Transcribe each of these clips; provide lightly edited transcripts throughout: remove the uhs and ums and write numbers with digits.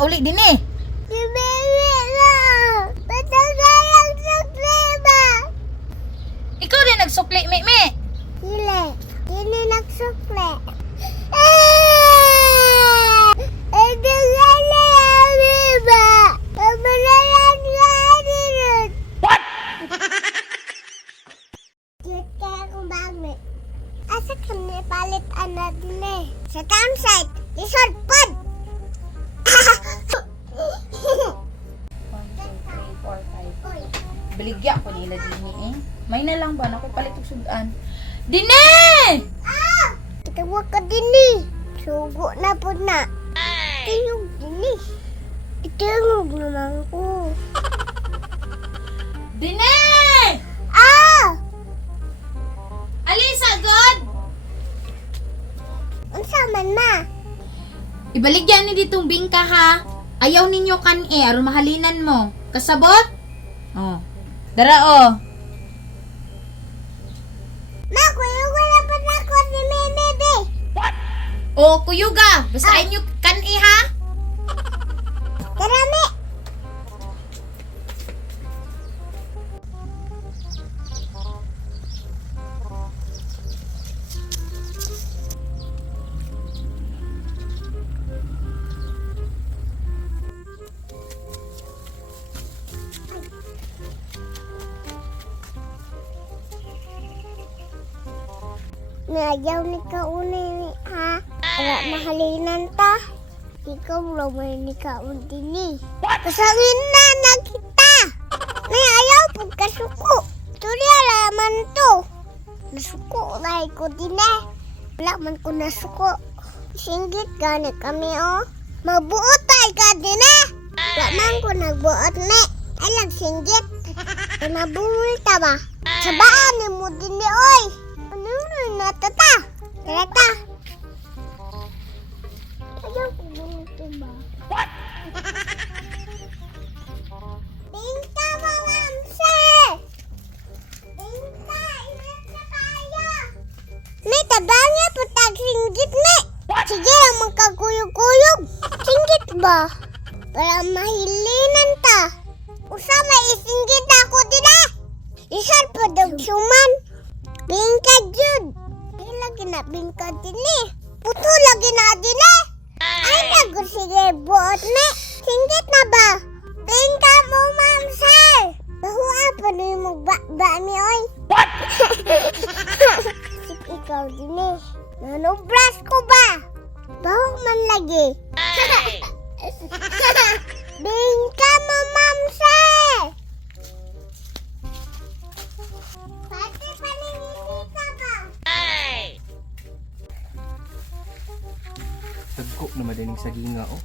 ka uli din eh. Si Mimi lang. Patagalang sukli ba? Ikaw din nagsukli, Mimi. Dili. Dili nagsukli. Patagalang ba? Pabalayan nga din. What? Cute kaya akong bagay. Asa kami palit anak din eh. Sa townside. Resort pod. 1, 2, 3, 4, 5. Baligya ko nila dini eh. May na lang ba na ako palit og sudan? Dine! Tawag ka din eh. Sugo na po na. Tiyog din eh. Itiyog naman ko. Dine! Alisa, God! Unsa man ma? Ibaligyan ni ditong bingka ha. Ayaw ninyo kan aron mahalinan mo. Kasabot? Oh. Dara oh. Ma, kuya ko na po na ako ni Mimi be. Oh, kuyuga. Basta inyo kan ha. Karami. Nayaw ni kauni ha. Para mahalinan ta. Ikaw raw may ni kaunti ni. Kasangin na kita. May ayaw pag kasuko. Turi alaman to. Nasuko na ko din eh. Wala man ko nasuko. Singgit gani kami oh. Mabuot ay ka din eh. Wala man ko nagbuot ne. Ay lang singgit. Nabuhol ta ba? Sabaan ni mo din ni oy. Ano na tata? Tata. Ayaw ko ganito ba? Bingka mga amse! Bingka, ilan sa kaya? May tabangya po tag-singgit me. Sige lang magkaguyog-guyog. Singgit ba? Para mahilinan ta. Usa may isinggit ako din eh. Isar po daw suman. Bingka jud. Di lagi na bingka din eh. Puto lagi na din eh. Ay nago sige buot me. Singgit na ba? Bingka mo ma'am sir. Bahua pa na yung magba mi oy. Sip ikaw din eh. Nanubras ko ba? Bahok man lagi. Bingka mo ma'am sir. Pati paningiti ka ba? Tagko na madaling sa ginga, oh.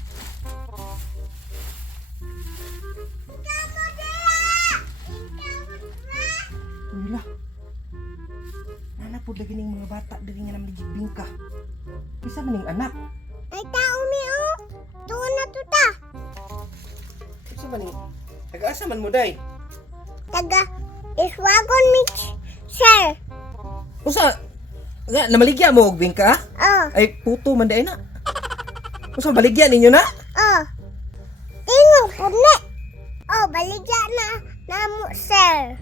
Uy lah. Nana po lagi ng mga bata dali nga naman ligibing ka. Isa man yung anak. Ay tao mi oh. Doon na to ta. Isa man yung... Taga-asa man mo, day. Taga Iswagon Mix sir. Usa, nga, namaligya mo og bingka? Oh. Ay, puto man day na. Usa, baligya ninyo na? Oh. Tingog po ne. Oh, baligya na namo sir.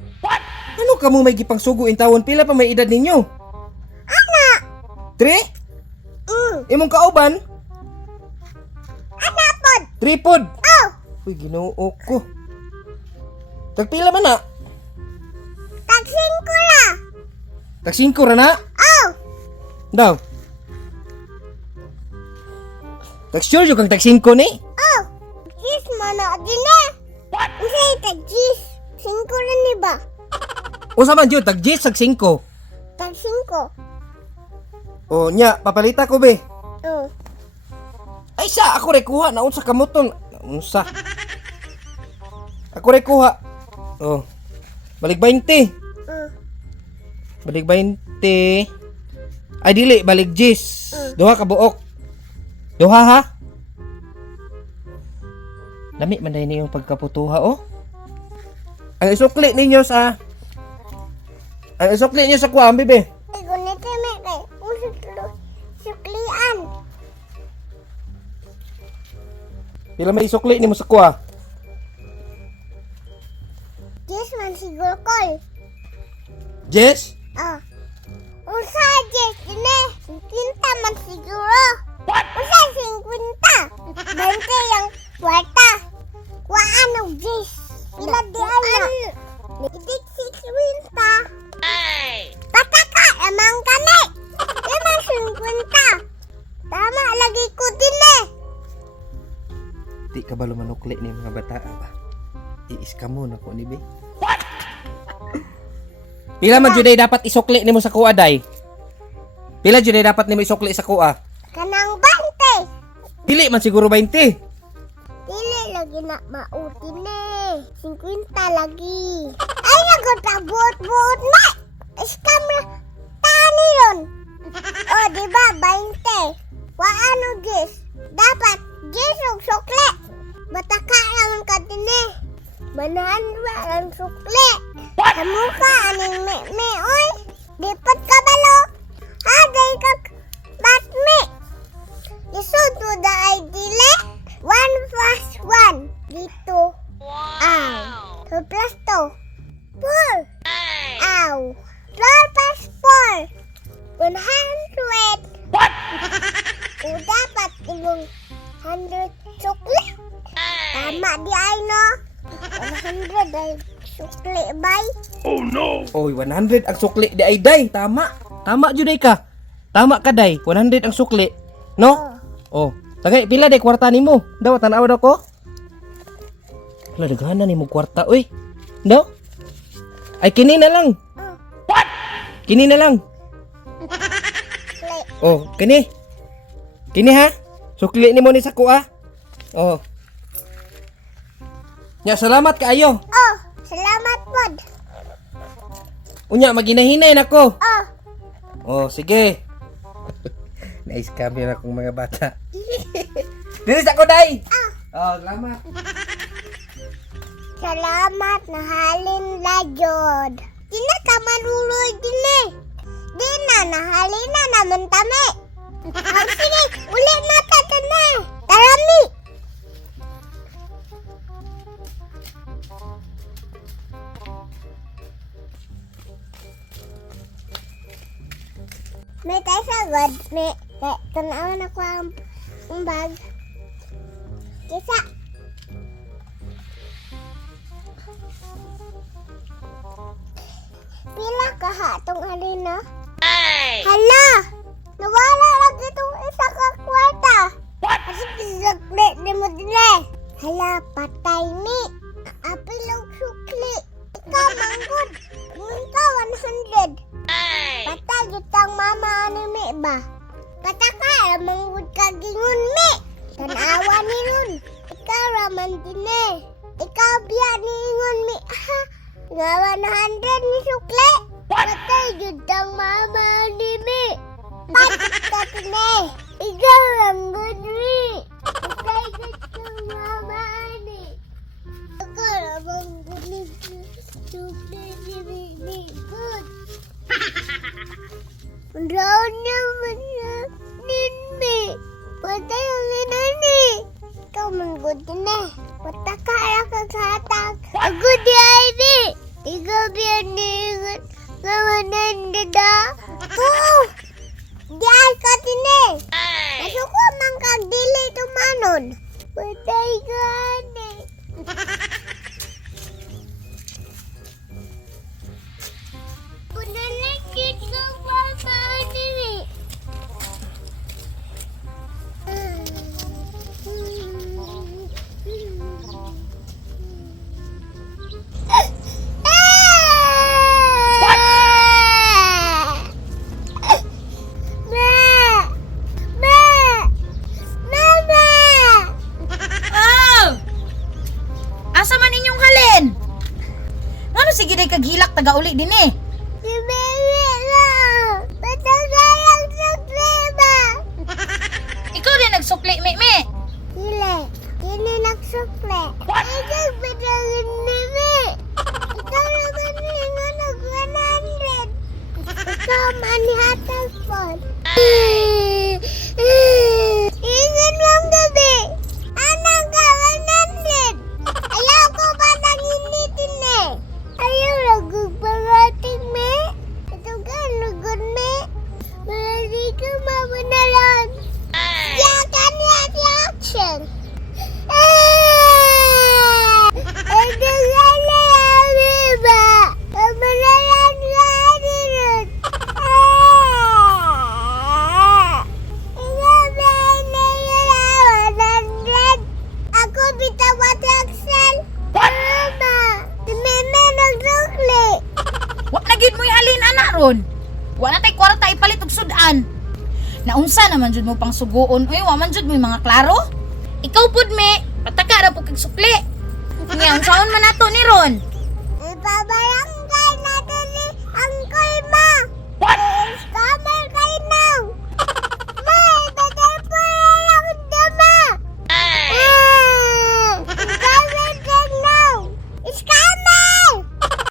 Ano ka mo may gipang sugo in tawon? Pila pa may edad ninyo? Ana. 3? Imong kauban? Ana pod. 3 pod. Oh. Uy, ginoo ko. Tagpila man na? Tagsin ko na. Tag 5 ra na? Oh. Daw. Tag sure yung kang tag 5 ni? Oh. Gis mana din eh. Usay tagis. 5 rin ni ba? Usa man jud tag 10 tag 5. Tag 5. O nya, papalita ko be. Oh. Ay sa ako re kuha na unsa kamuton. Unsa? Ako re kuha. Oh. Balik 20. Balik 20. Ay dili, balik 10. Duha ka buok. Duha ha? Lami man dahil yung pagkaputuha oh. Ang isukli ninyo sa... Ang isukli ninyo sa kuha, bibe. Ay, gunito may kay. Suklian. Pila may isukli nimo sa kuha? Jess man siguro call. Jess? Usa Jess ini. 50 man siguro. Usa 50. 20 yang kwarta. Kuhaan og Jess. Pila di ay na. Idik 60. Pataka emang kami. Emang 50. Tama lagi ko din eh. Di ka ba lumanukli ni mga bata ba? Iis ka mo na ko ni be. Pila man jud ay dapat isukli nimo sa kuha day? Pila jud ay dapat nimo isukli sa kuha? Kanang 20. Dili man siguro 20. Dili lagi na mautin eh. 50 lagi. Ay, nagkatabuot-buot na. Scam na. Tani yun. O, diba? 20. Waano, Jess? Dapat, Jess, og sukli. Bataka naman ka din eh. Manahan ba ang sukli? Kamu ka, aning me, oy. Dipat ka balo. Haday ka, batmi. Isod to the idile. 1 plus 1. Dito. Wow. 2 plus 2. 4. Ow. 12 plus 4. 100. What? O dapat ibang 100 sukli. Tama di ay no. 100 ay sukli bay. Oy, 100 ang sukli di ay day. Tama. Tama jud day ka. Tama ka day. 100 ang sukli. No? Oh. Tagay, pila day kwarta nimo? Daw tanaw daw ko. Wala daghana nimo kwarta oy. No? Ay kini na lang. What? Kini na lang. Sukli. Oh, kini. Kini ha? Sukli nimo ni sa kuha. Oh. Nya salamat kaayo. Oh, salamat pod. Unya maginahinay nako. Oh. Oh, sige. Nice kami na akong mga bata. Dili sa ko day. Oh, salamat. Salamat na halin lajod. Di na ka manuloy din eh. Di na nahalin na naman tami. Oh, sige, ulit na tata na. Tarami. May tayo sagod. May tanawan ako ang bag. Kisa. Pila ka ha itong halina? Hala! Nawala lagi itong isa ka kwarta. Kasi pisagli di mo dili. Hala, patay ni. Apilog sukli. Ikaw, manggod. Ikaw, 100. Patay jutang mama anime ba? Pataka, manggod ka gingon mi. Tanawa ni nun. Ikaw, raman din eh. Ikaw, biya ni ingon mi. Ha? Nga 100 ni sukli. Patay jutang mama anime. Patay ka din eh. Ikaw, manggod mi. Patay jutang mama anime. Ikaw, manggod ni sukli ni good. Raw naman na ninmi. Patay ang inani. Ikaw manggod din eh. Patakara ka sa hatag. Ako di ay di. Ikaw biyan ni ingat. Ngawanan dada. Oo. Di ay ka din eh. Nasuko man kagdili tumanon. Patay ka ni. Punanakit ka mama ni. Oh! Asa man inyong halin? Ngano sige day kaghilak taga uli din eh. Si Mary na! Patagayang sukli ba? Ikaw din nagsukli, me. Dili. Dili nagsukli. Ikaw patagin ni me. Ikaw naman nga nag-100. Ikaw manihatag po. Ingat mong gabi. Anong ka ron. Wa na tay kwarta ipalit og sudan. Naunsa naman jud mo pang suguon? Uy, wa man jud mo yung mga klaro? Ikaw pud me, pataka ra pud kag sukli. Nya unsaon man nato ni ron? Ipabarang